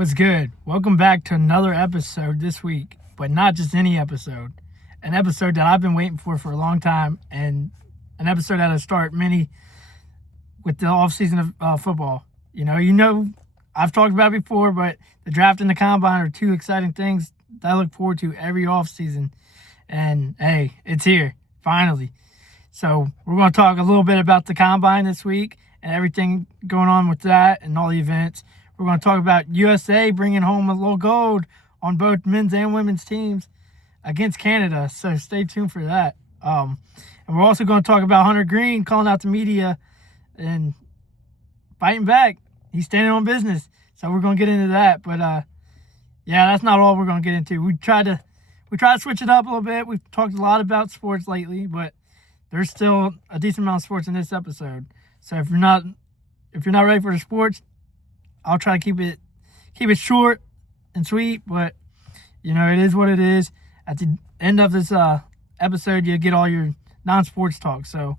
What's good? Welcome back to another episode this week, but not just any episode. An episode that I've been waiting for a long time, and an episode that'll start many with the off season of football. I've talked about it before, but the draft and the combine are two exciting things that I look forward to every off season. And hey, it's here finally. So we're going to talk a little bit about the combine this week and everything going on with that and all the events. We're going to talk about USA bringing home a little gold on both men's and women's teams against Canada. So stay tuned for that. And we're also going to talk about Hunter Greene calling out the media and fighting back. He's standing on business. So we're going to get into that. But, that's not all we're going to get into. We try to switch it up a little bit. We've talked a lot about sports lately, but there's still a decent amount of sports in this episode. So if you're not ready for the sports, I'll try to keep it short and sweet, but it is what it is. At the end of this episode, you'll get all your non-sports talk. So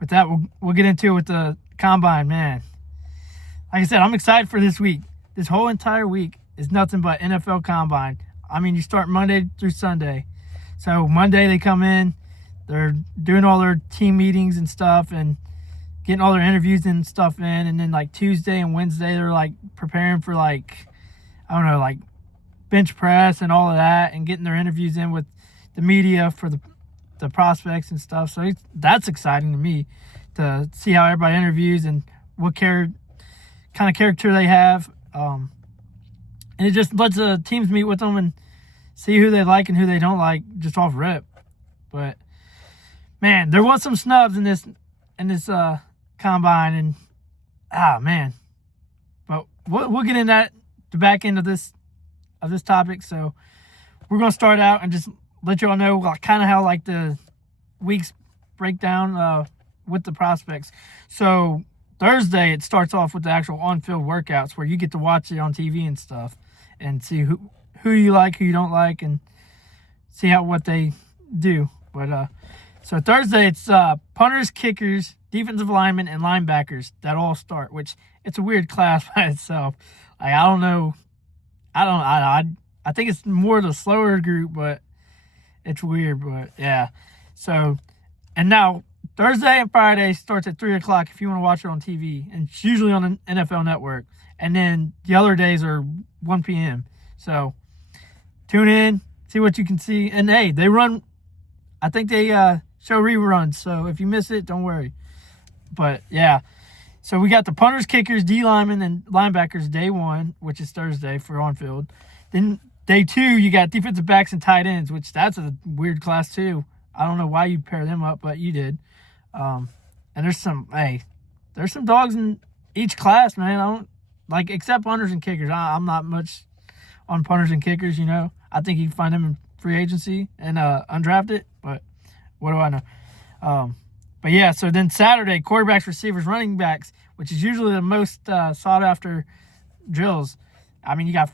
with that, we'll get into it with the combine, man. Like I said, I'm excited for this week. This whole entire week is nothing but NFL combine. I mean, you start Monday through Sunday. So Monday they come in, they're doing all their team meetings and stuff and getting all their interviews and stuff in. And then like Tuesday and Wednesday, they're like preparing for like bench press and all of that and getting their interviews in with the media for the prospects and stuff. So that's exciting to me to see how everybody interviews and what kind of character they have. And it just lets the teams meet with them and see who they like and who they don't like just off rip. But man, there was some snubs in this combine, and man. But we'll get into the back end of this topic. So we're gonna start out and just let y'all know kind of how the weeks break down with the prospects. So Thursday it starts off with the actual on-field workouts where you get to watch it on TV and stuff and see who you like, who you don't like, and see what they do. But so Thursday it's punters, kickers, defensive linemen, and linebackers that all start, which it's a weird class by itself. I don't know. I think it's more the slower group, but it's weird. But yeah. So, and now Thursday and Friday starts at 3:00 if you want to watch it on TV, and it's usually on the NFL Network. And then the other days are 1 p.m. So tune in, see what you can see. And hey, they run. I think they show reruns. So if you miss it, don't worry. But yeah, so we got the punters, kickers, D linemen, and linebackers day one, which is Thursday for on field. Then day two, you got defensive backs and tight ends, which that's a weird class too. I don't know why you pair them up, but you did. And there's some dogs in each class, man. I don't except punters and kickers. I'm not much on punters and kickers. I think you can find them in free agency and undrafted, but what do I know? But yeah, so then Saturday, quarterbacks, receivers, running backs, which is usually the most sought after drills. I mean, you got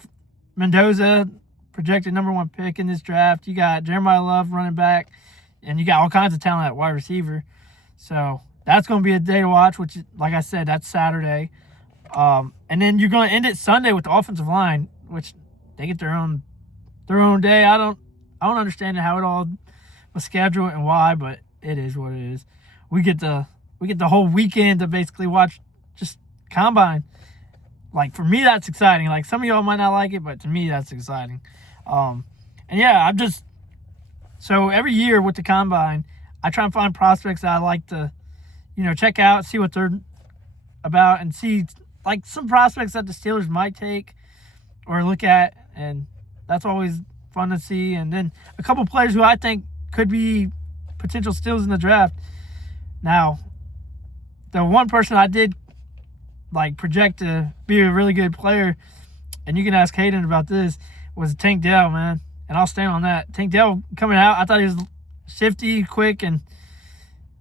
Mendoza, projected number 1 pick in this draft. You got Jeremiah Love, running back, and you got all kinds of talent at wide receiver. So that's going to be a day to watch, which, like I said, that's Saturday. And then you're going to end it Sunday with the offensive line, which they get their own day. I don't understand how it all was scheduled and why, but it is what it is. We get the whole weekend to basically watch just combine. For me, that's exciting. Some of y'all might not like it, but to me, that's exciting. And yeah, so every year with the combine, I try and find prospects that I like to, check out, see what they're about, and see some prospects that the Steelers might take or look at, and that's always fun to see. And then a couple players who I think could be potential steals in the draft. Now, the one person I did project to be a really good player, and you can ask Hayden about this, was Tank Dell, man. And I'll stand on that. Tank Dell coming out, I thought he was shifty, quick, and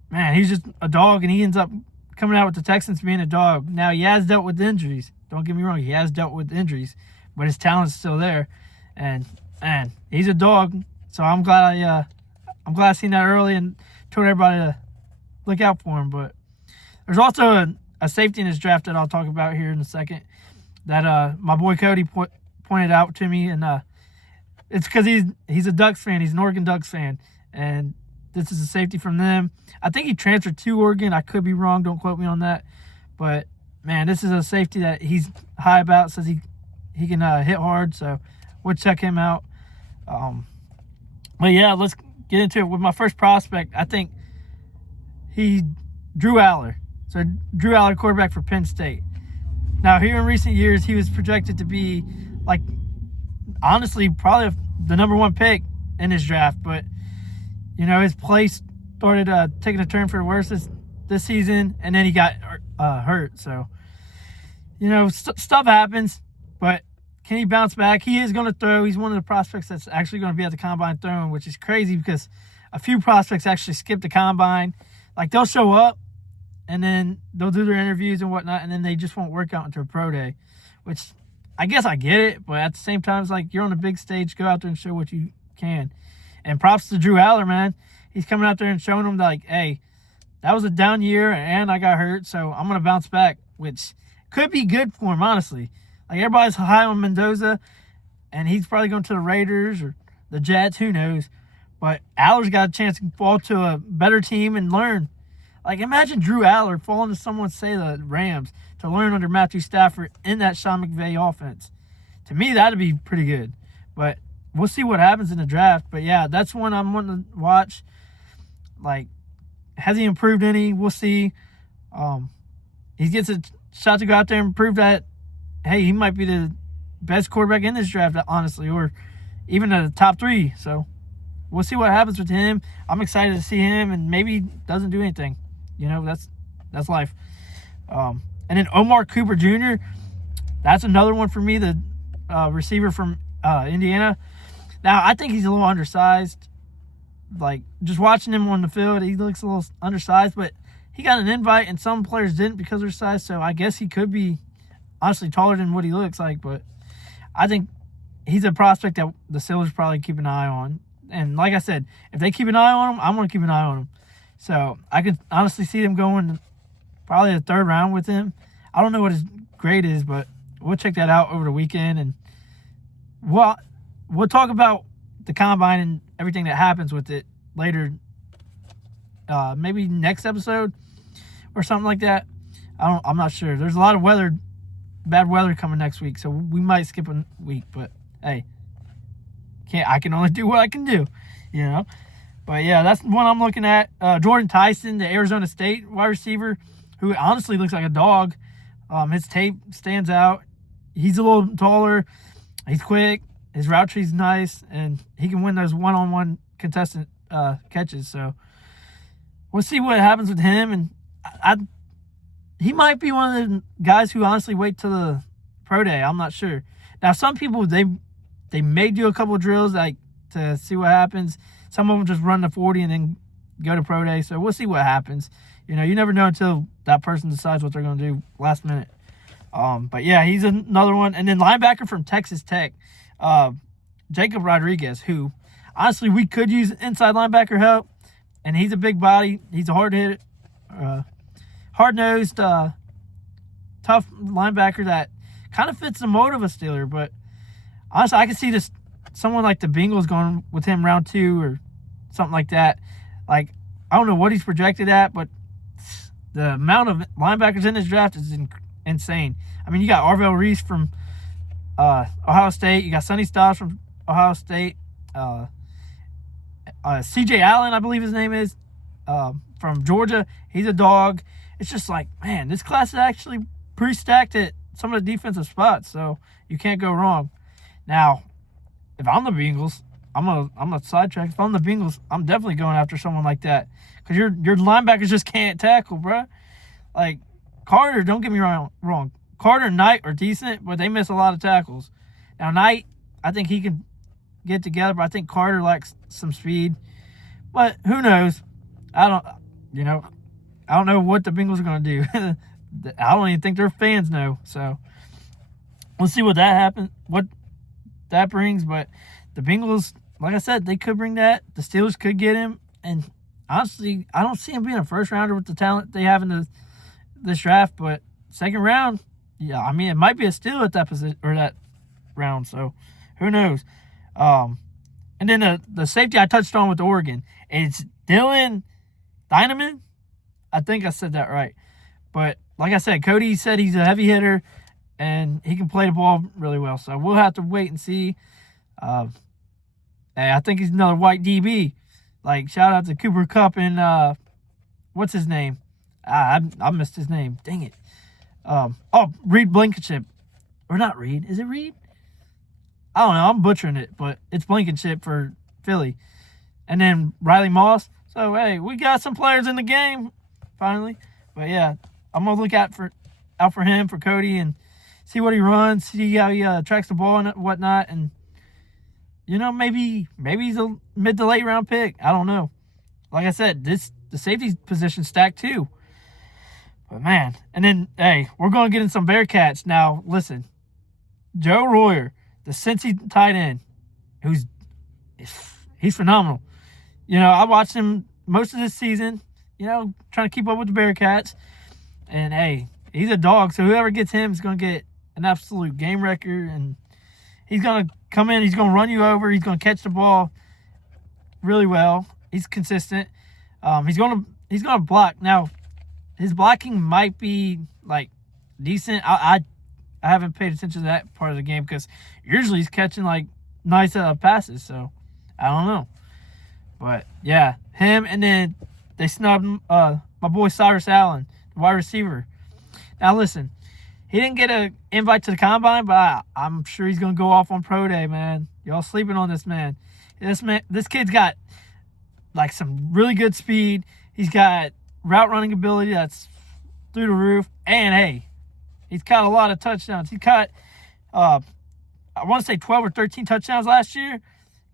man, he's just a dog, and he ends up coming out with the Texans being a dog. Now, he has dealt with injuries. Don't get me wrong, he has dealt with injuries, but his talent's still there. And he's a dog, so I'm glad I seen that early and told everybody to look out for him. But there's also a safety in this draft that I'll talk about here in a second. that my boy Cody pointed out to me, and it's because he's a Ducks fan. He's an Oregon Ducks fan, and this is a safety from them. I think he transferred to Oregon. I could be wrong. Don't quote me on that. But, man, this is a safety that he's high about. Says he can hit hard, so we'll check him out. But, yeah, let's get into it. With my first prospect, I think Drew Aller. So, Drew Aller, quarterback for Penn State. Now, here in recent years, he was projected to be, like, honestly, probably the number one pick in his draft. But, you know, his play started taking a turn for the worse this season, and then he got hurt. So, you know, stuff happens, but can he bounce back? He is going to throw. He's one of the prospects that's actually going to be at the combine throwing, which is crazy because a few prospects actually skip the combine. Like, they'll show up, and then they'll do their interviews and whatnot, and then they just won't work out until pro day, which I guess I get it, but at the same time, it's like you're on a big stage, go out there and show what you can. And props to Drew Aller, man. He's coming out there and showing them, like, hey, that was a down year, and I got hurt, so I'm going to bounce back, which could be good for him, honestly. Like, everybody's high on Mendoza, and he's probably going to the Raiders or the Jets, who knows. But Aller's got a chance to fall to a better team and learn. Like, imagine Drew Aller falling to someone, say the Rams, to learn under Matthew Stafford in that Sean McVay offense. To me, that'd be pretty good. But we'll see what happens in the draft. But, yeah, that's one I'm wanting to watch. Like, has he improved any? We'll see. He gets a shot to go out there and prove that, hey, he might be the best quarterback in this draft, honestly, or even the top three. So we'll see what happens with him. I'm excited to see him, and maybe he doesn't do anything. You know, that's life. And then Omar Cooper Jr., that's another one for me, the receiver from Indiana. Now, I think he's a little undersized. Like, just watching him on the field, he looks a little undersized, but he got an invite, and some players didn't because of their size, so I guess he could be honestly taller than what he looks like. But I think he's a prospect that the Steelers probably keep an eye on. And like I said, if they keep an eye on him, I'm going to keep an eye on him. So I could honestly see them going probably the third round with him. I don't know what his grade is, but we'll check that out over the weekend. And we'll talk about the combine and everything that happens with it later, maybe next episode or something like that. I'm not sure. There's a lot of bad weather coming next week, so we might skip a week. But hey, I can only do what I can do, you know. But yeah, that's one I'm looking at. Jordan Tyson, the Arizona State wide receiver, who honestly looks like a dog. His tape stands out. He's a little taller. He's quick. His route tree's nice, and he can win those one-on-one contested catches. So we'll see what happens with him. And he might be one of the guys who honestly wait till the pro day. I'm not sure. Now, some people, they may do a couple of drills like to see what happens. Some of them just run the 40 and then go to pro day. So we'll see what happens. You know, you never know until that person decides what they're going to do last minute. But yeah, he's another one. And then linebacker from Texas Tech, Jacob Rodriguez, who honestly we could use inside linebacker help. And he's a big body. He's a hard-nosed, tough linebacker that kind of fits the mold of a Steeler. But honestly, I can see someone like the Bengals going with him round 2 or something like that. Like, I don't know what he's projected at, but the amount of linebackers in this draft is insane. I mean, you got Arvell Reese from Ohio State. You got Sonny Styles from Ohio State. C.J. Allen, I believe his name is, from Georgia. He's a dog. It's just like, man, this class is actually pretty stacked at some of the defensive spots, so you can't go wrong. Now, if I'm the Bengals, I'm a sidetrack. If I'm the Bengals, I'm definitely going after someone like that because your linebackers just can't tackle, bro. Like, Carter, don't get me wrong. Carter and Knight are decent, but they miss a lot of tackles. Now, Knight, I think he can get together, but I think Carter lacks some speed. But who knows? I don't know what the Bengals are going to do. I don't even think their fans know. So we'll see what that brings. But the Bengals, like I said, they could bring that. The Steelers could get him. And honestly, I don't see him being a first rounder with the talent they have in this draft. But second round, yeah, I mean, it might be a steal at that position or that round. So who knows? Um, and then the safety I touched on with Oregon, it's Dylan Dynaman. I think I said that right. But like I said, Cody said he's a heavy hitter and he can play the ball really well. So we'll have to wait and see. Hey, I think he's another white DB. Like, shout out to Cooper Kupp and what's his name? I missed his name. Dang it. Reed Blankenship. Or not Reed. Is it Reed? I don't know. I'm butchering it, but it's Blankenship for Philly. And then Riley Moss. So, hey, we got some players in the game, finally. But, yeah, I'm going to look out for him, for Cody, and see what he runs, see how he tracks the ball and whatnot. And, you know, maybe he's a mid to late round pick. I don't know. Like I said, the safety position stacked too. But, man. And then, hey, we're going to get in some Bearcats. Now, listen. Joe Royer, the Cincy tight end, he's phenomenal. You know, I watched him most of this season, you know, trying to keep up with the Bearcats. And, hey, he's a dog, so whoever gets him is going to get an absolute game record. And he's going to come in, he's going to run you over, he's going to catch the ball really well. He's consistent. He's going to block. Now, his blocking might be, like, decent. I haven't paid attention to that part of the game because usually he's catching, like, nice passes. So, I don't know. But, yeah, him, and then they snubbed my boy Cyrus Allen, the wide receiver. Now, listen, he didn't get an invite to the Combine, but I'm sure he's going to go off on Pro Day, man. Y'all sleeping on this man. This kid's got, like, some really good speed. He's got route running ability that's through the roof. And, hey, he's caught a lot of touchdowns. He caught, I want to say 12 or 13 touchdowns last year.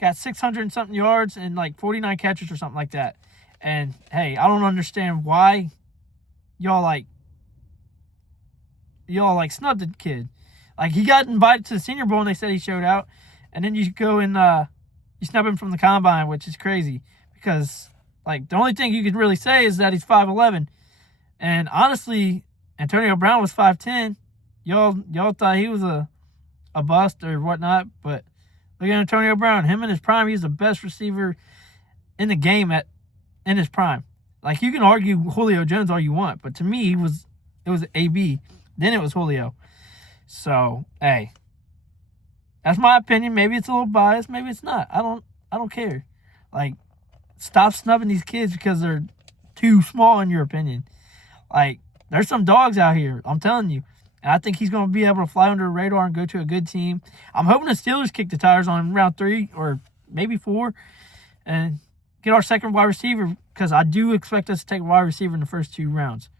Got 600 and something yards and like 49 catches or something like that. And, hey, I don't understand why y'all snubbed the kid. Like, he got invited to the Senior Bowl and they said he showed out. And then you go and you snub him from the Combine, which is crazy. Because, like, the only thing you could really say is that he's 5'11". And, honestly, Antonio Brown was 5'10". Y'all thought he was a bust or whatnot. But look at Antonio Brown. Him in his prime, he's the best receiver in the game in his prime. Like, you can argue Julio Jones all you want. But to me, it was AB. Then it was Julio. So, hey, that's my opinion. Maybe it's a little biased. Maybe it's not. I don't care. Like, stop snubbing these kids because they're too small in your opinion. Like, there's some dogs out here. I'm telling you. And I think he's going to be able to fly under the radar and go to a good team. I'm hoping the Steelers kick the tires on round 3 or maybe 4 and get our second wide receiver because I do expect us to take a wide receiver in the first 2 rounds.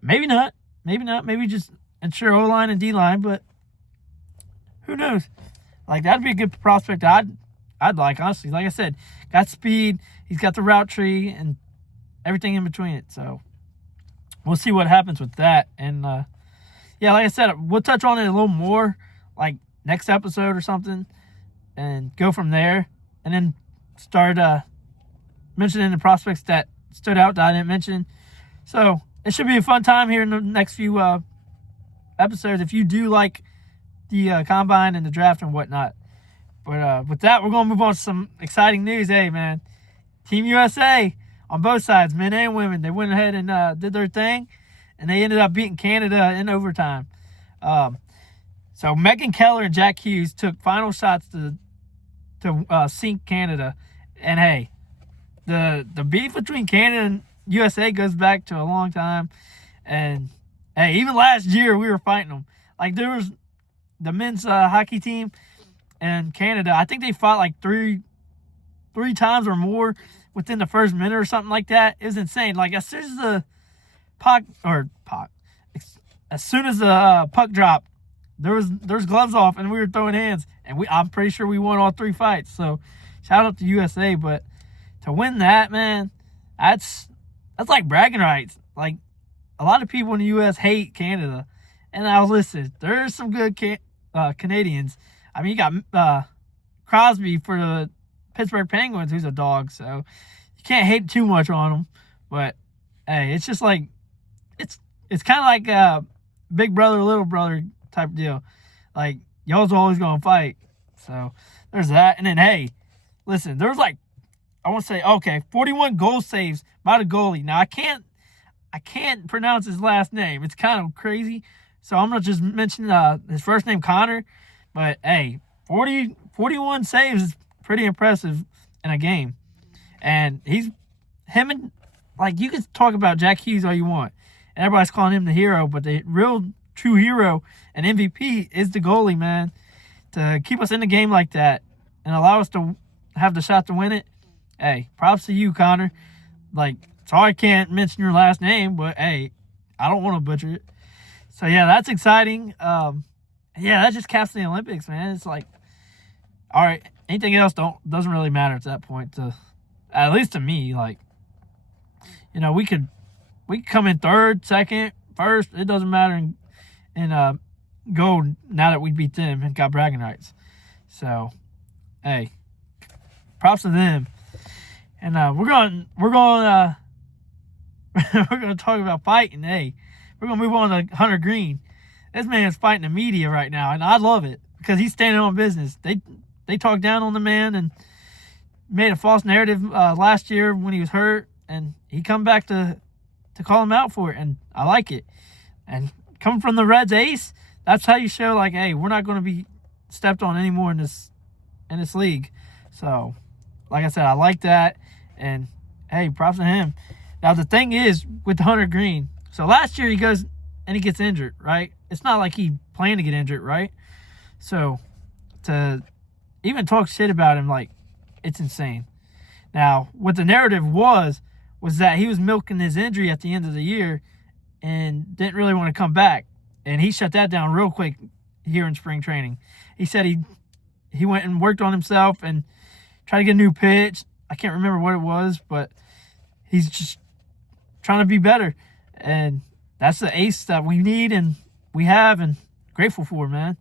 Maybe not. Maybe just ensure O-line and D-line, but who knows? Like, that'd be a good prospect I'd like, honestly. Like I said, got speed. He's got the route tree and everything in between it. So we'll see what happens with that. And, yeah, like I said, we'll touch on it a little more, like, next episode or something, and go from there. And then start mentioning the prospects that stood out that I didn't mention. So it should be a fun time here in the next few episodes if you do like the Combine and the draft and whatnot. But with that, we're going to move on to some exciting news. Hey, man, Team USA on both sides, men and women, they went ahead and did their thing. And they ended up beating Canada in overtime. So Megan Keller and Jack Hughes took final shots to sink Canada. And, hey, the beef between Canada and USA goes back to a long time. And, hey, even last year we were fighting them. Like, there was the men's hockey team and Canada. I think they fought like three times or more within the first minute or something like that. It was insane. Like, as soon as the as soon as the puck dropped, there's gloves off and we were throwing hands, and I'm pretty sure we won all 3 fights. So shout out to USA, but to win that, man, that's like bragging rights. Like, a lot of people in the US hate Canada, and now listen, there's some good Canadians. I mean, you got Crosby for the Pittsburgh Penguins, who's a dog, so you can't hate too much on him. But hey, it's just like it's kind of like big brother, little brother type deal. Like, y'all's always going to fight. So, there's that. And then, hey, listen, there's like, I want to say, okay, 41 goal saves by the goalie. Now, I can't pronounce his last name. It's kind of crazy. So, I'm going to just mention his first name, Connor. But, hey, 41 saves is pretty impressive in a game. And him and, like, you can talk about Jack Hughes all you want. And everybody's calling him the hero, but the real true hero and MVP is the goalie, man. To keep us in the game like that and allow us to have the shot to win it. Hey, props to you, Connor. Like, sorry I can't mention your last name, but hey, I don't want to butcher it. So yeah, that's exciting. Yeah, that just caps the Olympics, man. It's like, all right, anything else doesn't really matter at that point. At least to me, like, you know, we could come in third, second, first. It doesn't matter in gold now that we beat them and got bragging rights. So, hey, props to them. And we're going we're going to talk about fighting. Hey, we're going to move on to Hunter Greene. This man is fighting the media right now, and I love it because he's standing on business. They talk down on the man and made a false narrative last year when he was hurt, and he come back to call him out for it, and I like it. And coming from the Reds ace, that's how you show, like, hey, we're not going to be stepped on anymore in this league. So, like I said, I like that, and hey, props to him. Now the thing is with Hunter Greene, so last year he goes and he gets injured, right? It's not like he planned to get injured, right? So to even talk shit about him, like, it's insane. Now, what the narrative was that he was milking his injury at the end of the year and didn't really want to come back. And he shut that down real quick here in spring training. He said he went and worked on himself and tried to get a new pitch. I can't remember what it was, but he's just trying to be better. And that's the ace that we need and we have and grateful for, man.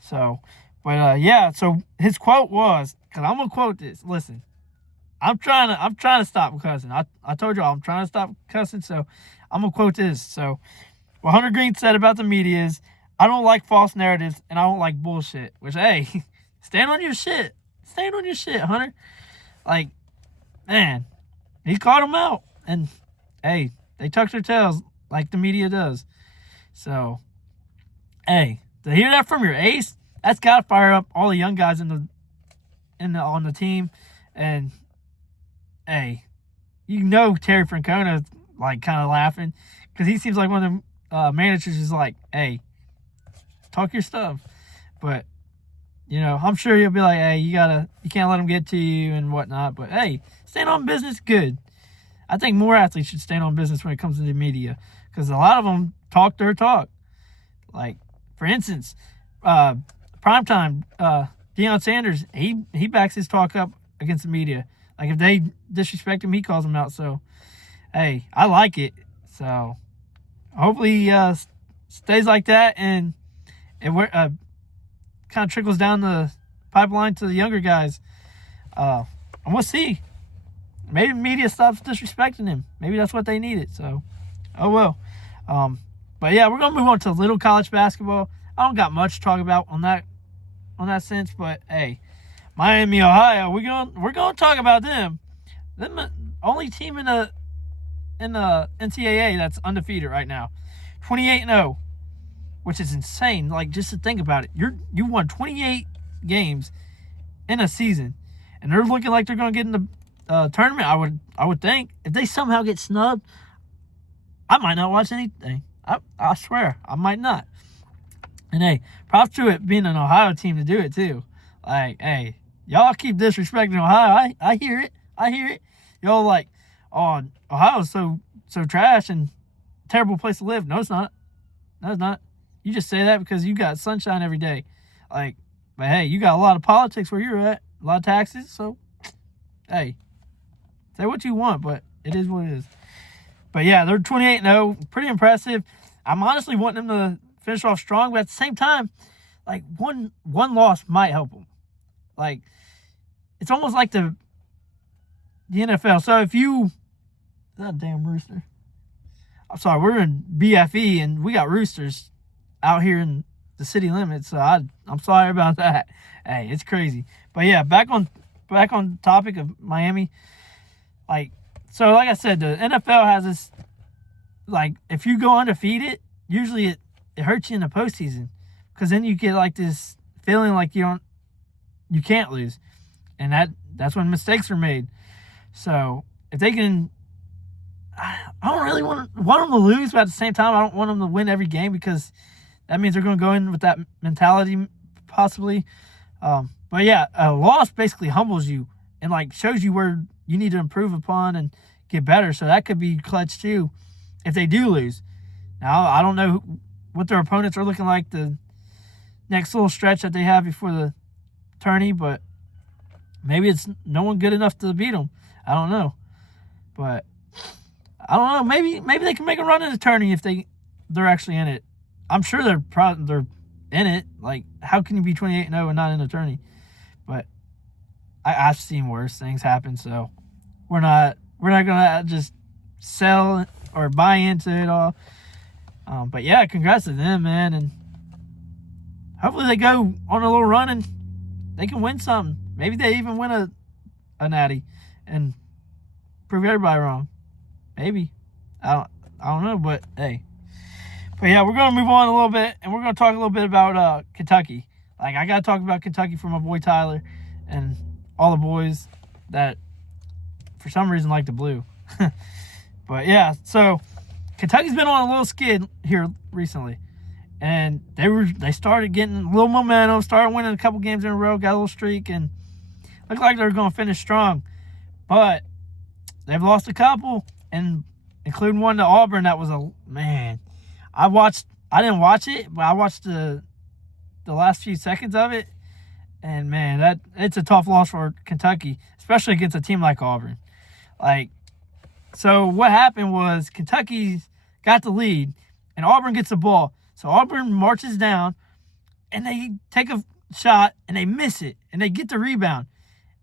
So, but yeah, so his quote was, because I'm going to quote this. Listen, I'm trying to stop cussing. I told y'all I'm trying to stop cussing, so I'm going to quote this. So, what Hunter Greene said about the media is, I don't like false narratives and I don't like bullshit. Which, hey, stand on your shit. Stand on your shit, Hunter. Like, man, he called him out. And, hey, they tucked their tails like the media does. So, hey, to hear that from your ace, that's got to fire up all the young guys on the team. And, hey, you know Terry Francona's, like, kind of laughing because he seems like one of the managers is like, hey, talk your stuff. But, you know, I'm sure he'll be like, hey, you can't let them get to you and whatnot. But, hey, stand on business, good. I think more athletes should stand on business when it comes to the media because a lot of them talk their talk. Like, for instance, primetime, Deion Sanders, he backs his talk up against the media. Like, if they disrespect him, he calls them out. So, hey, I like it. So, hopefully he stays like that and it kind of trickles down the pipeline to the younger guys. And we'll see. Maybe media stops disrespecting him. Maybe that's what they needed. So, oh well. But yeah, we're gonna move on to little college basketball. I don't got much to talk about on that sense, but hey, Miami, Ohio, we're gonna talk about them. Them the only team in the NCAA that's undefeated right now, 28-0, which is insane. Like, just to think about it, you won 28 games in a season, and they're looking like they're gonna get in the tournament. I would think if they somehow get snubbed, I might not watch anything. I swear I might not. And hey, props to it being an Ohio team to do it too. Like, hey, y'all keep disrespecting Ohio. I hear it. Y'all like, oh, Ohio's so trash and terrible place to live. No, it's not. You just say that because you got sunshine every day. Like, but hey, you got a lot of politics where you're at, a lot of taxes. So, hey, say what you want, but it is what it is. But yeah, they're 28-0, pretty impressive. I'm honestly wanting them to finish off strong, but at the same time, like, one loss might help them. Like, it's almost like the NFL. So if you, that damn rooster. I'm sorry, we're in BFE and we got roosters out here in the city limits. So I'm sorry about that. Hey, it's crazy. But yeah, back on topic of Miami. Like I said, the NFL has this, like, if you go undefeated, usually it hurts you in the postseason, because then you get like this feeling like you can't lose, and that's when mistakes are made. So if they can, I don't really want them to lose, but at the same time, I don't want them to win every game, because that means they're going to go in with that mentality possibly. But yeah, a loss basically humbles you and like shows you where you need to improve upon and get better. So that could be clutch too if they do lose. Now, I don't know what their opponents are looking like the next little stretch that they have before the tourney, but maybe it's no one good enough to beat them. I don't know. But I don't know. Maybe they can make a run in the tourney if they're actually in it. I'm sure they're in it. Like, how can you be 28-0 and not in the tourney? But I've seen worse things happen, so we're not gonna just sell or buy into it all. But yeah, congrats to them, man, and hopefully they go on a little run and they can win something. Maybe they even win a natty and prove everybody wrong. Maybe. I don't know, but hey. But yeah, we're gonna move on a little bit, and we're gonna talk a little bit about Kentucky. Like, I gotta talk about Kentucky for my boy Tyler and all the boys that for some reason like the blue. But yeah, so Kentucky's been on a little skid here recently, and they started getting a little momentum, started winning a couple games in a row, got a little streak, and looked like they were going to finish strong. But they've lost a couple, and including one to Auburn. That was man. I didn't watch it, but I watched the last few seconds of it, and man, it's a tough loss for Kentucky, especially against a team like Auburn. Like, so what happened was Kentucky got the lead, and Auburn gets the ball. So Auburn marches down, and they take a shot, and they miss it, and they get the rebound.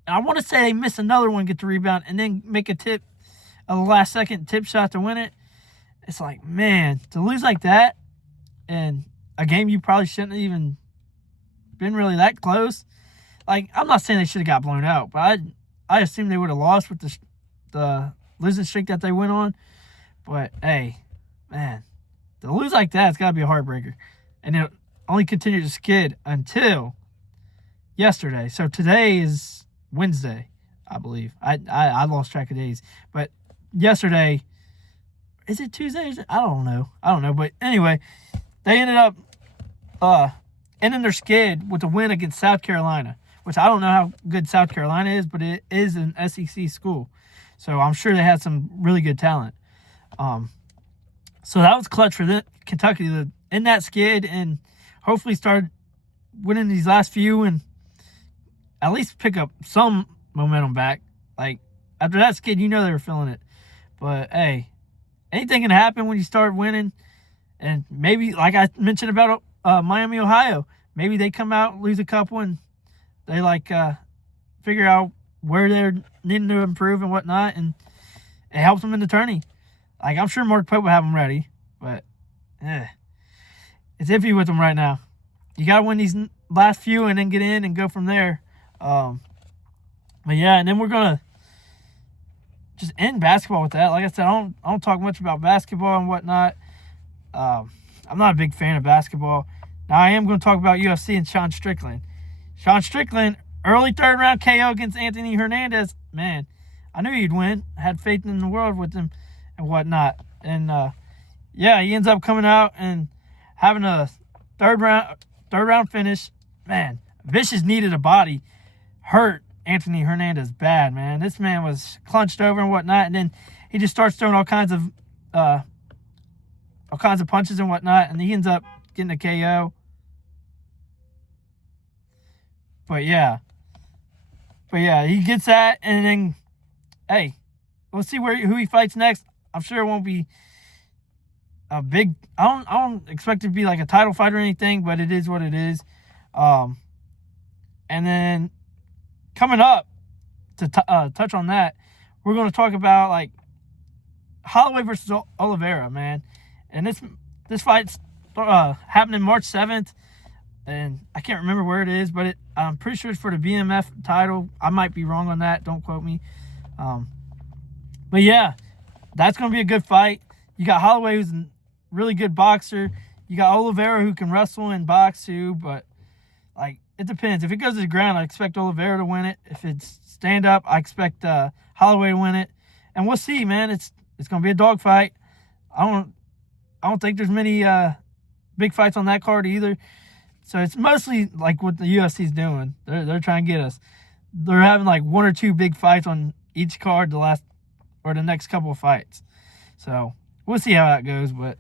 And I want to say they miss another one, get the rebound, and then make a last-second tip shot to win it. It's like, man, to lose like that, and a game you probably shouldn't have even been really that close. Like, I'm not saying they should have got blown out, but I assume they would have lost with the losing streak that they went on. But hey, man, to lose like that, it's got to be a heartbreaker. And it only continued to skid until yesterday. So today is Wednesday, I believe. I lost track of days. But yesterday, is it Tuesday? I don't know. But anyway, they ended up ending their skid with a win against South Carolina, which I don't know how good South Carolina is, but it is an SEC school. So I'm sure they had some really good talent. So that was clutch for Kentucky to end that skid and hopefully start winning these last few and at least pick up some momentum back. Like, after that skid, they were feeling it. But hey, anything can happen when you start winning. And maybe, like I mentioned about Miami, Ohio, maybe they come out, lose a couple, and they figure out where they're needing to improve and whatnot, and it helps them in the tourney. Like, I'm sure Mark Pope will have them ready, but it's iffy with them right now. You got to win these last few and then get in and go from there. But yeah, and then we're going to just end basketball with that. Like I said, I don't talk much about basketball and whatnot. I'm not a big fan of basketball. Now, I am going to talk about UFC and Sean Strickland. Sean Strickland, early third-round KO against Anthony Hernandez. Man, I knew he'd win. I had faith in the world with him and whatnot. And, yeah, he ends up coming out and having a third round finish. Man, Vicious needed a body. Hurt Anthony Hernandez bad, man. This man was clunched over and whatnot, and then he just starts throwing all kinds of punches and whatnot, and he ends up getting a KO. But yeah, he gets that, and then, hey, we'll see who he fights next. I'm sure it won't be a big. I don't expect it to be like a title fight or anything, but it is what it is. And then coming up to touch on that, we're going to talk about like Holloway versus Oliveira, man. And this fight's happening March 7th. And I can't remember where it is, but I'm pretty sure it's for the BMF title. I might be wrong on that. Don't quote me. But yeah, that's going to be a good fight. You got Holloway, who's a really good boxer. You got Oliveira, who can wrestle and box too. But, like, it depends. If it goes to the ground, I expect Oliveira to win it. If it's stand-up, I expect Holloway to win it. And we'll see, man. It's going to be a dogfight. I don't think there's many big fights on that card either. So it's mostly like what the UFC's doing. They're trying to get us. They're having like one or two big fights on each card the next couple of fights. So we'll see how that goes, but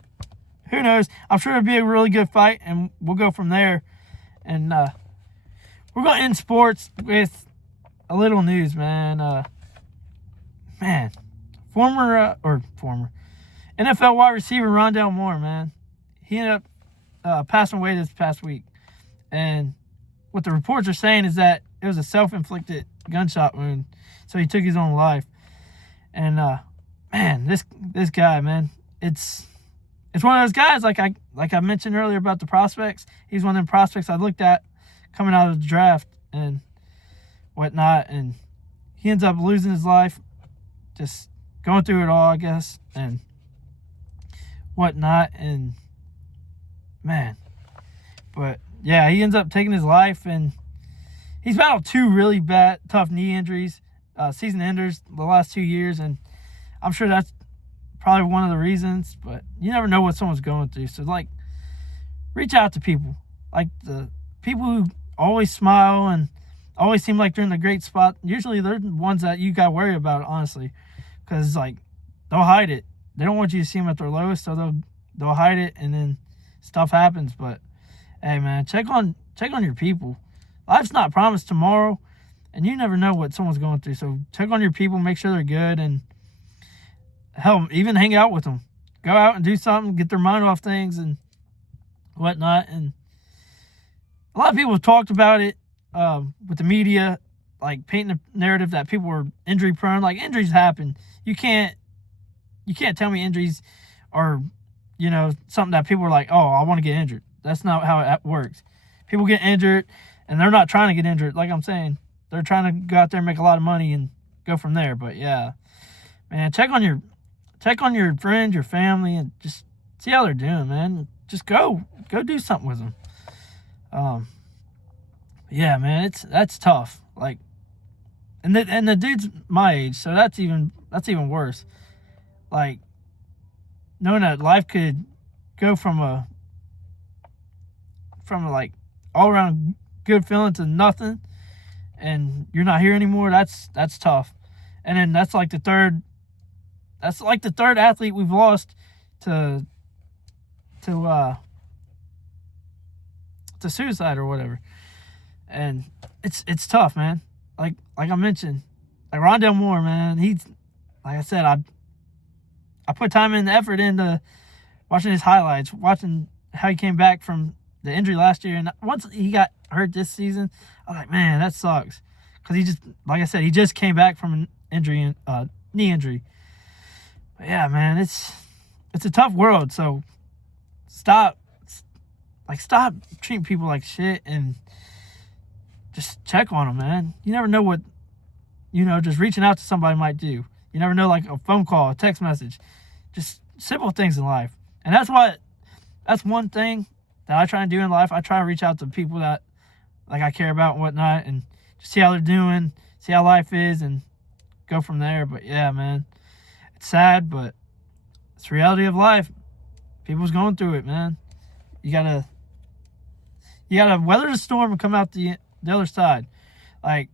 who knows? I'm sure it'll be a really good fight, and we'll go from there. And we're going to end sports with a little news, man. Former NFL wide receiver Rondale Moore, man. He ended up passing away this past week. And what the reports are saying is that it was a self-inflicted gunshot wound. So he took his own life. And man, this guy, man, it's one of those guys like I mentioned earlier about the prospects. He's one of them prospects I looked at coming out of the draft and whatnot. And he ends up losing his life, just going through it all, I guess, and whatnot. And man, but yeah, he ends up taking his life, and he's battled two really bad, tough knee injuries, season enders the last 2 years, and I'm sure that's probably one of the reasons, but you never know what someone's going through. So, like, reach out to people. Like, the people who always smile and always seem like they're in a great spot, usually they're the ones that you got to worry about, honestly, because, like, they'll hide it. They don't want you to see them at their lowest, so they'll hide it, and then stuff happens. But hey, man, check on your people. Life's not promised tomorrow, and you never know what someone's going through. So check on your people, make sure they're good, and hell, even hang out with them. Go out and do something, get their mind off things and whatnot. And a lot of people have talked about it with the media, like painting the narrative that people were injury prone. Like, injuries happen. You can't tell me injuries are, something that people are like, oh, I want to get injured. That's not how it works. People get injured, and they're not trying to get injured. Like I'm saying, they're trying to go out there and make a lot of money and go from there. But yeah, man, check on your friends, your family, and just see how they're doing, man. Just go do something with them. Yeah, man, that's tough. Like, and the dude's my age, so that's even worse. Like, knowing that life could go from a like all around good feeling to nothing, and you're not here anymore. That's tough. And then that's like the third athlete we've lost to suicide or whatever. And it's tough, man. Like I mentioned, like Rondale Moore, man, he's, like I said, I put time and effort into watching his highlights, watching how he came back from the injury last year. And once he got hurt this season, I was like, man, that sucks. Because he just, like I said, he just came back from an injury, knee injury. But yeah, man, it's a tough world. So stop treating people like shit and just check on them, man. You never know what, just reaching out to somebody might do. You never know, like a phone call, a text message, just simple things in life. And that's one thing that I try and do in life. I try and reach out to people that, like, I care about and whatnot, and just see how they're doing, see how life is, and go from there. But yeah, man, it's sad, but it's the reality of life. People's going through it, man. You gotta weather the storm and come out the other side. Like,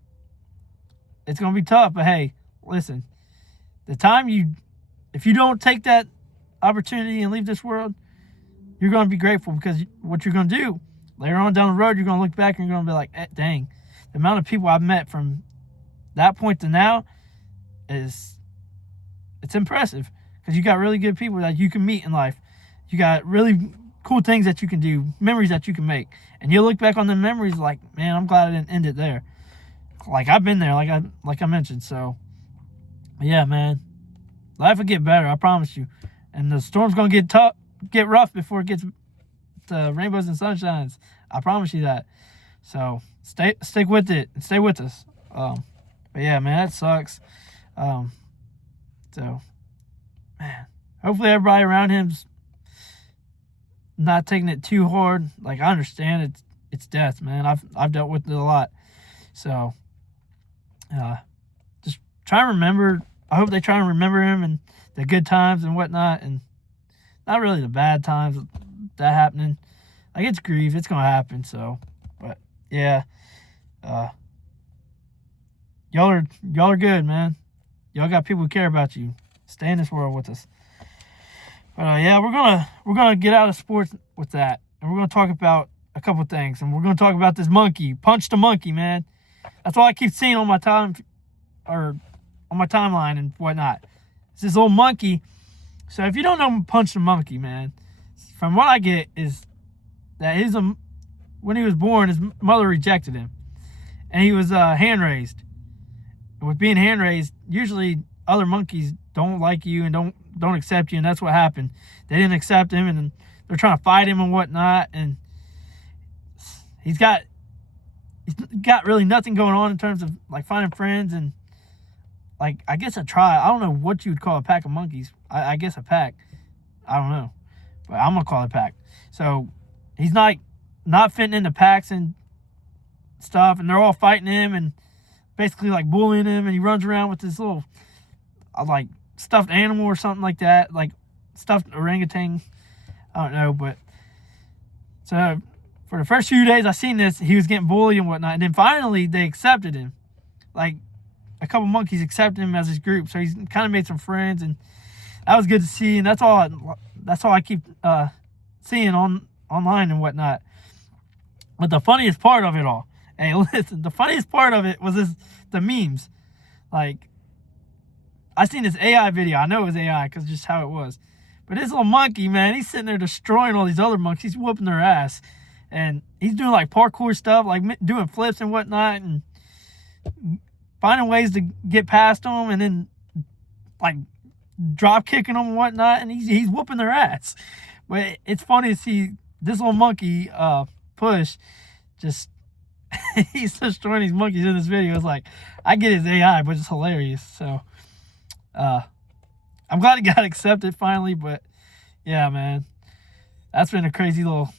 it's gonna be tough, but hey, listen, if you don't take that opportunity and leave this world, you're going to be grateful, because what you're going to do later on down the road, you're going to look back and you're going to be like, dang, the amount of people I've met from that point to now it's impressive, because you got really good people that you can meet in life. You got really cool things that you can do, memories that you can make, and you'll look back on the memories like, man, I'm glad I didn't end it there. Like, I've been there, like I mentioned. So yeah, man, life will get better, I promise you. And the storm's going to get rough before it gets to rainbows and sunshines. I promise you that. So stick with it and stay with us. But yeah, man, that sucks. So man, hopefully everybody around him's not taking it too hard. Like, I understand it's death, man. I've dealt with it a lot. So just try and remember. I hope they try and remember him and the good times and whatnot, and not really the bad times that happening. Like, it's grief, it's gonna happen. So, but yeah, y'all are good, man. Y'all got people who care about you. Stay in this world with us. But yeah, we're gonna get out of sports with that, and we're gonna talk about a couple things, and we're gonna talk about this monkey. Punch the monkey, man. That's all I keep seeing on my timeline and whatnot. It's this little monkey. So if you don't know Punch the Monkey, man, from what I get is that when he was born, his mother rejected him, and he was hand raised. And with being hand raised, usually other monkeys don't like you and don't accept you, and that's what happened. They didn't accept him, and they're trying to fight him and whatnot. And he's got really nothing going on in terms of like finding friends and, like, I guess a tribe. I don't know what you would call a pack of monkeys. I guess a pack. I don't know, but I'm gonna call it a pack. So he's not fitting into packs and stuff, and they're all fighting him and basically like bullying him. And he runs around with this little like stuffed animal or something like that, like stuffed orangutan. I don't know, but so for the first few days I seen this, he was getting bullied and whatnot, and then finally they accepted him. Like, a couple monkeys accepted him as his group, so he's kind of made some friends, and that was good to see. And that's all I keep seeing online and whatnot. But the funniest part of it all, hey, listen, the funniest part of it was the memes. Like, I seen this AI video. I know it was AI because just how it was. But this little monkey, man, he's sitting there destroying all these other monkeys. He's whooping their ass, and he's doing like parkour stuff, like doing flips and whatnot, and finding ways to get past them, and then like drop kicking them and whatnot, and he's whooping their ass. But it's funny to see this little monkey Push just he's destroying these monkeys in this video. It's like, I get his AI, but it's hilarious. So I'm glad it got accepted finally. But yeah, man, that's been a crazy little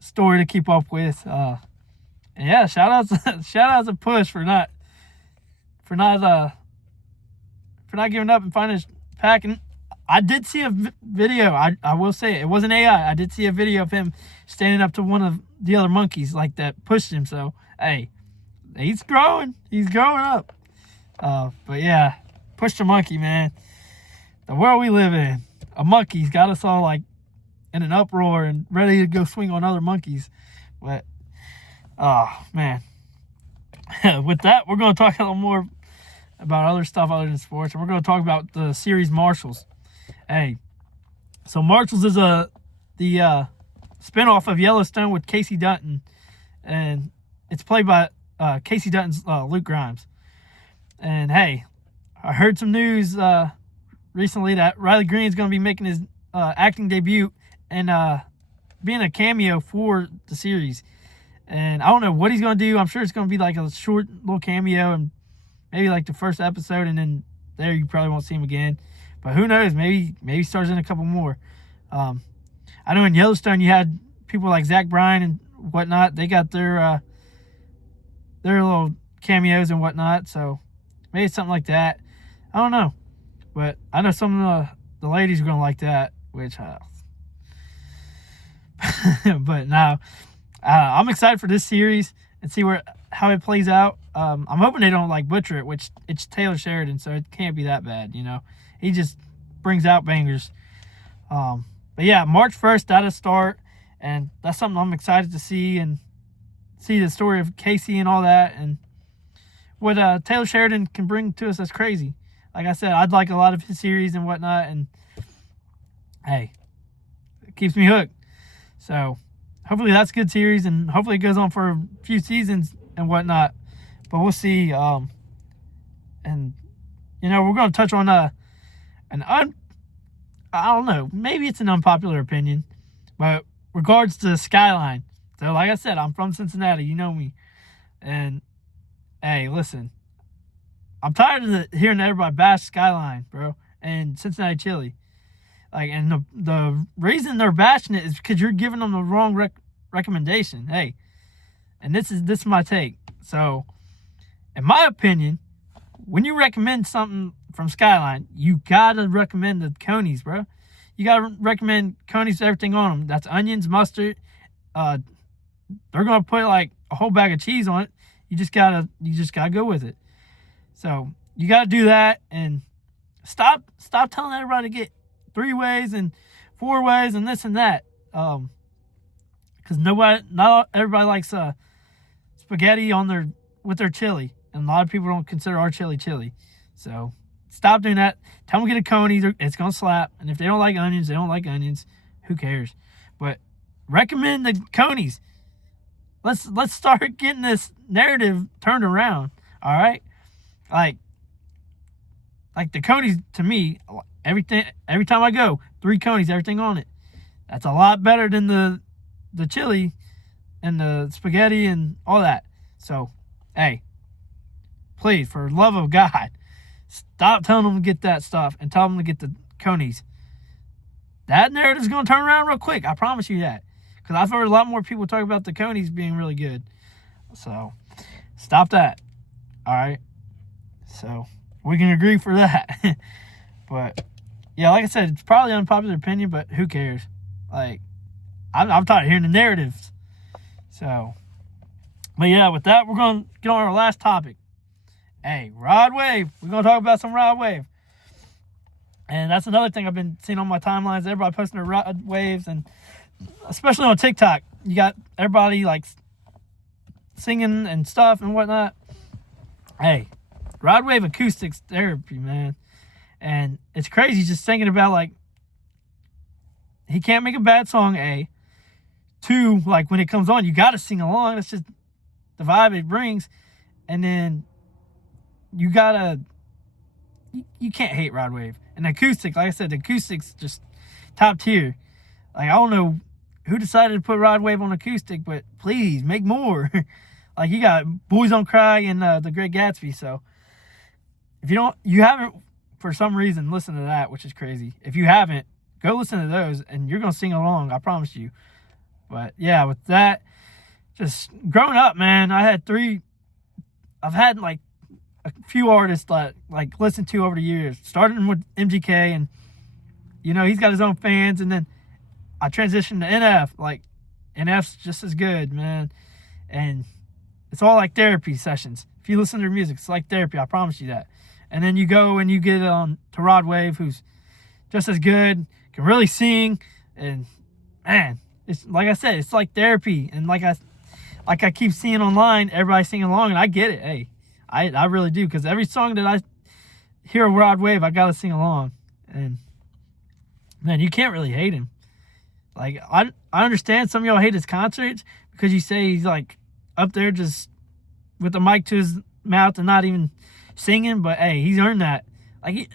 story to keep up with. And yeah, shout out to Push for not giving up and finding his pack. And I did see a video. I will say it wasn't AI. I did see a video of him standing up to one of the other monkeys like that pushed him. So hey, he's growing. He's growing up. But yeah, Push the Monkey, man. The world we live in. A monkey's got us all like in an uproar and ready to go swing on other monkeys. But oh man. With that, we're going to talk a little more about other stuff other than sports, and we're going to talk about the series Marshalls. Hey, so Marshalls is the spinoff of Yellowstone with Casey Dutton, and it's played by Casey Dutton's Luke Grimes. And hey, I heard some news recently that Riley Greene's going to be making his acting debut and being a cameo for the series. And I don't know what he's going to do. I'm sure it's going to be like a short little cameo and maybe like the first episode, and then there you probably won't see him again. But who knows? Maybe he starts in a couple more. I know in Yellowstone you had people like Zach Bryan and whatnot. They got their little cameos and whatnot. So maybe something like that. I don't know. But I know some of the ladies are going to like that, which but now I'm excited for this series and see how it plays out. I'm hoping they don't like butcher it, which it's Taylor Sheridan, so it can't be that bad, you know. He just brings out bangers. But yeah, March 1st, that'll start, and that's something I'm excited to see, and see the story of Casey and all that, and what Taylor Sheridan can bring to us. That's crazy. Like I said, I'd like a lot of his series and whatnot, and hey, it keeps me hooked. So hopefully that's a good series, and hopefully it goes on for a few seasons and whatnot. But we'll see. And you know, we're going to touch on I don't know, maybe it's an unpopular opinion, but regards to Skyline. So, like I said, I'm from Cincinnati. You know me. And, hey, listen. I'm tired of hearing everybody bash Skyline, bro, and Cincinnati chili. Like, and the reason they're bashing it is because you're giving them the wrong recommendation. Hey, and this is my take. So, in my opinion, when you recommend something from Skyline, you gotta recommend the conies, bro. You gotta recommend conies, everything on them. That's onions, mustard. They're gonna put like a whole bag of cheese on it. You just gotta go with it. So you gotta do that, and stop telling everybody to get 3 ways and 4 ways and this and that. Because not everybody likes spaghetti with their chili, and a lot of people don't consider our chili. So stop doing that. Tell them to get a coney. It's gonna slap. And if they don't like onions, they don't like onions. Who cares? But recommend the conies. Let's start getting this narrative turned around. All right, like the conies to me, every time I go, 3 conies, everything on it. That's a lot better than the chili and the spaghetti and all that. So, hey, please, for the love of God, stop telling them to get that stuff and tell them to get the conies. That narrative's going to turn around real quick. I promise you that. Because I've heard a lot more people talk about the conies being really good. So, stop that. All right? So, we can agree for that. But, yeah, like I said, it's probably an unpopular opinion, but who cares? Like, I'm tired of hearing the narratives. So, but yeah, with that, we're going to get on our last topic. Hey, Rod Wave. We're going to talk about some Rod Wave. And that's another thing I've been seeing on my timelines. Everybody posting their Rod Waves, and especially on TikTok, you got everybody like singing and stuff and whatnot. Hey, Rod Wave acoustics therapy, man. And it's crazy just thinking about, like, he can't make a bad song, A. 2, like, when it comes on, you got to sing along. That's just the vibe it brings. And then you can't hate Rod Wave. And acoustic, like I said, the acoustics just top tier. Like, I don't know who decided to put Rod Wave on acoustic, but please make more. Like, you got Boys Don't Cry and The Great Gatsby. So if you haven't for some reason listened to that, which is crazy. If you haven't, go listen to those and you're gonna sing along. I promise you. But yeah, with that, just growing up, man, I've had like a few artists that like listened to over the years, starting with MGK, and you know, he's got his own fans, and then I transitioned to NF. Like, NF's just as good, man. And it's all like therapy sessions. If you listen to their music, it's like therapy, I promise you that. And then you go and you get to Rod Wave, who's just as good, can really sing, and man, it's like I said, it's like therapy. And like I keep seeing online, everybody singing along, and I get it. Hey, I really do, because every song that I hear Rod Wave, I gotta sing along. And man, you can't really hate him. Like, I understand some of y'all hate his concerts because you say he's like up there just with the mic to his mouth and not even singing, but hey, he's earned that. Like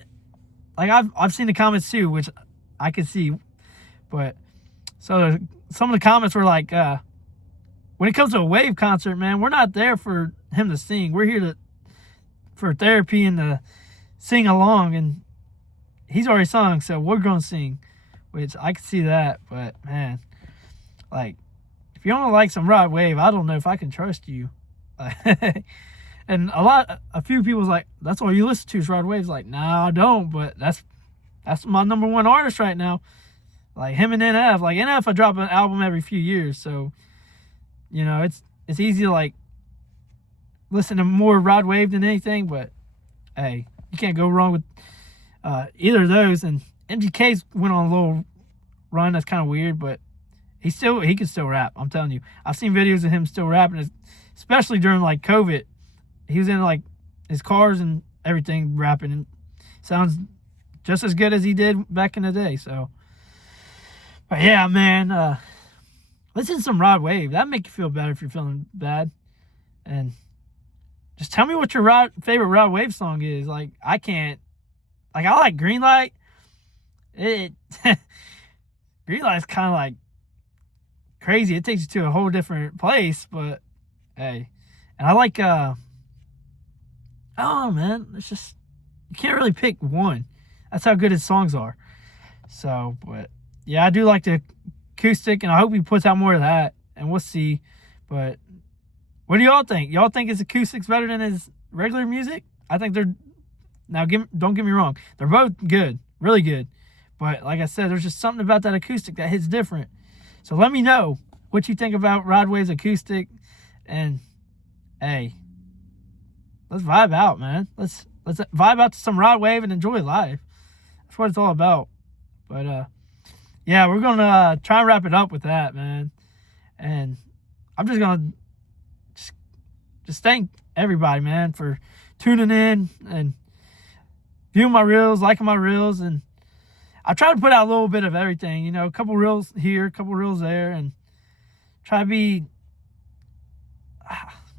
I've seen the comments too, which I could see. But so some of the comments were like, when it comes to a Wave concert, man, we're not there for him to sing. We're here for therapy and to sing along, and he's already sung, so we're gonna sing. Which I can see that, but man, like, if you don't like some Rod Wave, I don't know if I can trust you. And a few people's like, that's all you listen to is Rod Wave's. Like, nah, I don't, but that's my number one artist right now. Like, him and NF. Like, NF, I drop an album every few years, so, you know, it's easy to, like, listen to more Rod Wave than anything, but, hey, you can't go wrong with either of those. And MGK's went on a little run that's kind of weird, but he can still rap. I'm telling you, I've seen videos of him still rapping, especially during like COVID. He was in like his cars and everything rapping, and sounds just as good as he did back in the day. So, but yeah, man, listen to some Rod Wave. That'd make you feel better if you're feeling bad. And just tell me what your favorite Rod Wave song is. Like, I like Green Light. Green Light's kind of like crazy. It takes you to a whole different place, but hey. And I like oh man, it's just you can't really pick one. That's how good his songs are. So, but yeah, I do like the acoustic, and I hope he puts out more of that, and we'll see. But what do y'all think? Y'all think his acoustic's better than his regular music? I think they're now. Don't get me wrong, they're both good, really good. But like I said, there's just something about that acoustic that hits different. So let me know what you think about Rod Wave's acoustic, and hey, let's vibe out, man. Let's vibe out to some Rod Wave and enjoy life. That's what it's all about. But yeah, we're gonna try and wrap it up with that, man. And I'm just gonna just thank everybody, man, for tuning in and viewing my reels, liking my reels, and I try to put out a little bit of everything, you know, a couple reels here, a couple reels there, and try to be,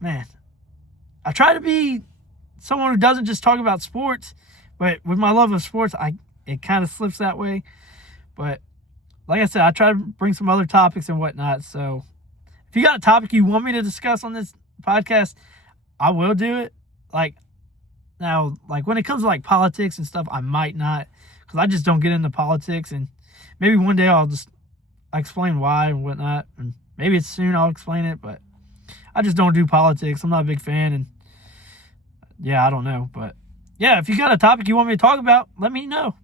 man, I try to be someone who doesn't just talk about sports, but with my love of sports, it kind of slips that way. But like I said, I try to bring some other topics and whatnot. So if you got a topic you want me to discuss on this podcast, I will do it. Like now, like when it comes to like politics and stuff, I might not, because I just don't get into politics. And maybe one day I'll just explain why and whatnot. And maybe it's soon I'll explain it, but I just don't do politics. I'm not a big fan, and yeah, I don't know. But yeah, if you got a topic you want me to talk about, let me know.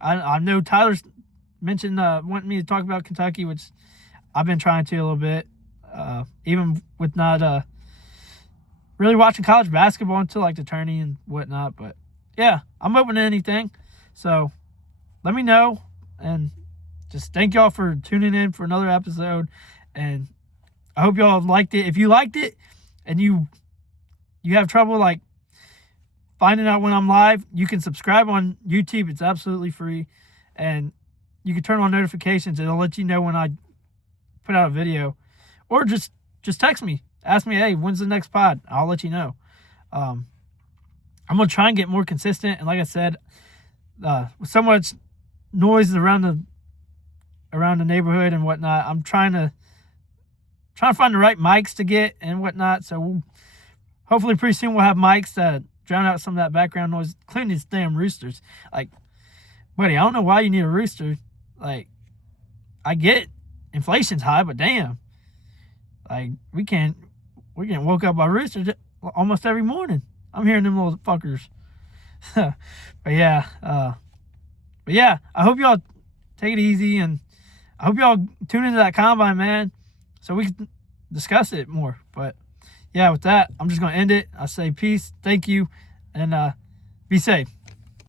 I know Tyler's mentioned wanting me to talk about Kentucky, which I've been trying to a little bit, even with not really watching college basketball until like the tourney and whatnot. But yeah, I'm open to anything. So let me know, and just thank y'all for tuning in for another episode. And I hope y'all liked it. If you liked it and you have trouble like finding out when I'm live, you can subscribe on YouTube. It's absolutely free. And you can turn on notifications. It'll let you know when I put out a video. Or just text me. Ask me, hey, when's the next pod? I'll let you know. I'm going to try and get more consistent. And like I said, with so much noise around the neighborhood and whatnot, I'm trying to find the right mics to get and whatnot. So hopefully pretty soon we'll have mics that drown out some of that background noise, including these damn roosters. Like, buddy, I don't know why you need a rooster. Like, I get inflation's high, but damn. Like, we get woke up by roosters almost every morning. I'm hearing them little fuckers. But yeah, I hope y'all take it easy, and I hope y'all tune into that combine, man, so we can discuss it more. But yeah, with that, I'm just going to end it. I say peace, thank you, and be safe.